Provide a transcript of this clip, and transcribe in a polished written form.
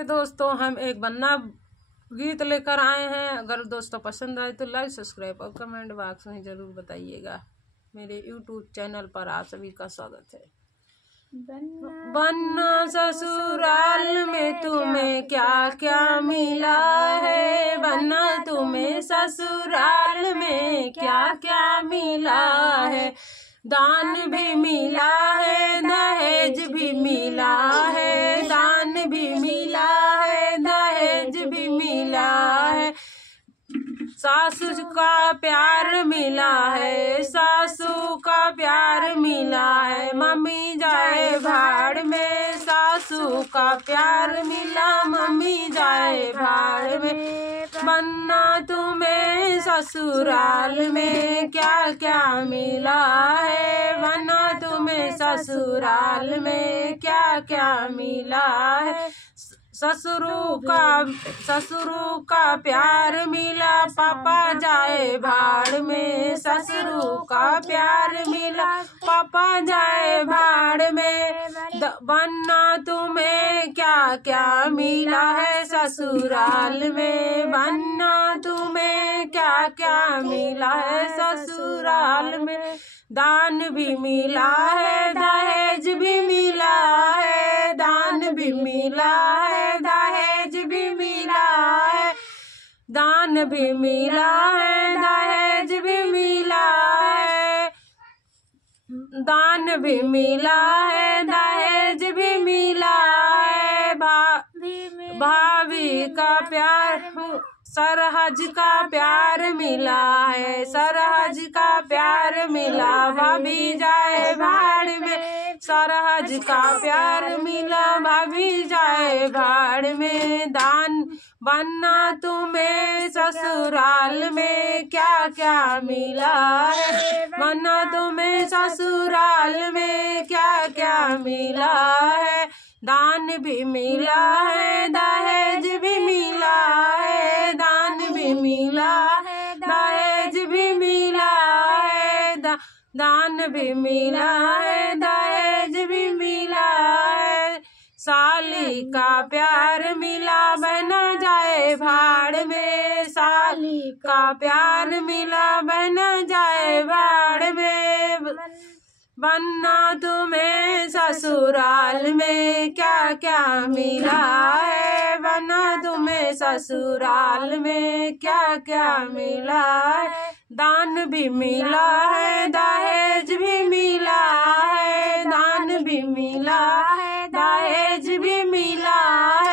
नमस्ते दोस्तों, हम एक बन्ना गीत लेकर आए हैं। अगर दोस्तों पसंद आए तो लाइक, सब्सक्राइब और कमेंट बॉक्स में ज़रूर बताइएगा। मेरे यूट्यूब चैनल पर आप सभी का स्वागत है। बन्ना ससुराल में तुम्हें क्या क्या मिला है, बन्ना तुम्हें ससुराल में क्या क्या मिला है। दान भी मिला है, दहेज भी मिला है, दान भी मिला है, दहेज भी मिला है। सासू का प्यार मिला है, सासू का प्यार मिला है। मम्मी जाए भाड़ में, सासू का प्यार मिला, मम्मी जाए भाड़ में। बन्ना तुम्हें ससुराल में क्या क्या मिला है, बन्ना तुम्हें ससुराल में क्या क्या मिला है। ससुरों का प्यार मिला, पापा जाए भाड़ में। ससुरों का प्यार मिला, पापा जाए भाड़ में। बन्ना तुम्हें क्या क्या मिला है ससुराल में, बन्ना तुम्हें क्या क्या मिला है ससुराल में। दान भी मिला है, दहेज भी मिला है, दान भी मिला है, दहेज भी मिला है। दान भी मिला है, दहेज भी मिला है, दान भी मिला है, दहेज भी मिला है। भाभी का प्यार, सरहज का प्यार मिला है, सरहज का प्यार मिला। भाभी जाए भाड़ में, सरहज का प्यार मिला, भाभी जाए भाड़ में। दान बन्ना तुम्हें ससुराल में क्या क्या मिला है, बन्ना तुम्हें ससुराल में क्या क्या मिला है। दान भी मिला है, दहेज भी मिला है, दान भी मिला है, दहेज भी मिला है। दान भी मिला है, दहेज भी मिला है। साली का प्यार मिला, बहना जाए भाड़ में। साली का प्यार मिला, बहना जाए भाड़ में। बन्ना तुम्हें ससुराल में क्या क्या मिला है, बन्ना तुम्हें ससुराल में क्या क्या मिला है। दान भी मिला है, दहेज भी मिला है, दान भी मिला है, दहेज भी मिला है।